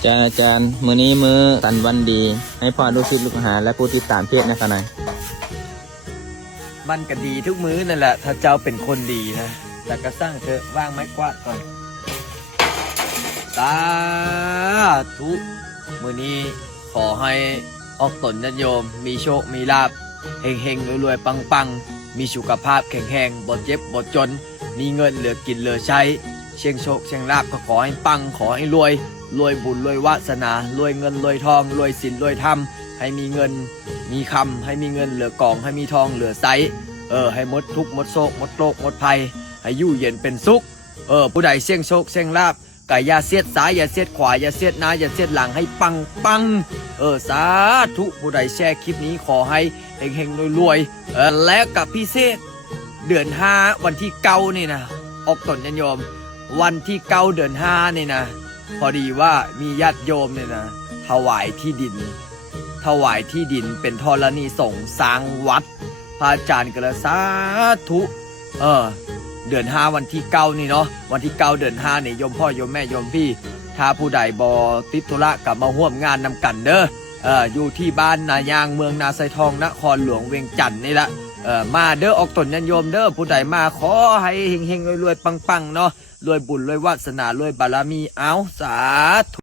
อาจารย์มื้อนี้มื้อสันวันดีให้พ่อลูกศิษย์ลูกหาและผู้ติดตามเพจนะครับนายมันก็ดีทุกมื้อนั่นแหละถ้าเจ้าเป็นคนดีนะแต่ก็สร้างเธอว่างไม้กวาดก่อนสาธุมื้อนี้ขอให้ออกตนญาติโยมมีโชคมีลาภเฮงๆรวยๆปังๆมีสุขภาพแข็งแรงบ่เจ็บบ่จนมีเงินเหลือกินเหลือใช้เชียงโชคเชียงลาภก็ขอให้ปังขอให้รวยบุญรวยวาสนารวยเงินรวยทองรวยศีลรวยธรรมให้มีเงินมีคำให้มีเงินเหลือกองให้มีทองเหลือไซให้หมดทุกข์หมดโศกหมดโรคหมดภัยให้อยู่เย็นเป็นสุขผู้ใดเสี่ยงโชคเสี่ยงลาภก็อย่าเสียดซ้ายอย่าเสียดขวาอย่าเสียดหน้าอย่าเสียดหลังให้ปังสาธุผู้ใดแชร์คลิปนี้ขอให้เฮงๆรวยและกับพิเศษเดือน5วันที่9นี่นะออกตนโยมวันที่9เดือน5นี่นะพอดีว่ามีญาติโยมเนี่ยนะถวายที่ดินเป็นธรณีสงฆ์สร้างวัดพระอาจารย์ก็เลยสาธุเดือน5วันที่9นี่เนาะวันที่9เดือน5นี่โยมพ่อโยมแม่โยมพี่ถ้าผู้ใดบอติดธุระกลับมาร่วมงานนำกันเด้ออยู่ที่บ้านนายางเมืองนาไซทองนครหลวงเวียงจันทน์นี่แหละมาเด้อออกตนญาติโยมเด้อผู้ใดมาขอให้เฮงๆรวยๆปังๆเนาะรวยบุญรวยวาสนารวยบารมีเอาสาธุ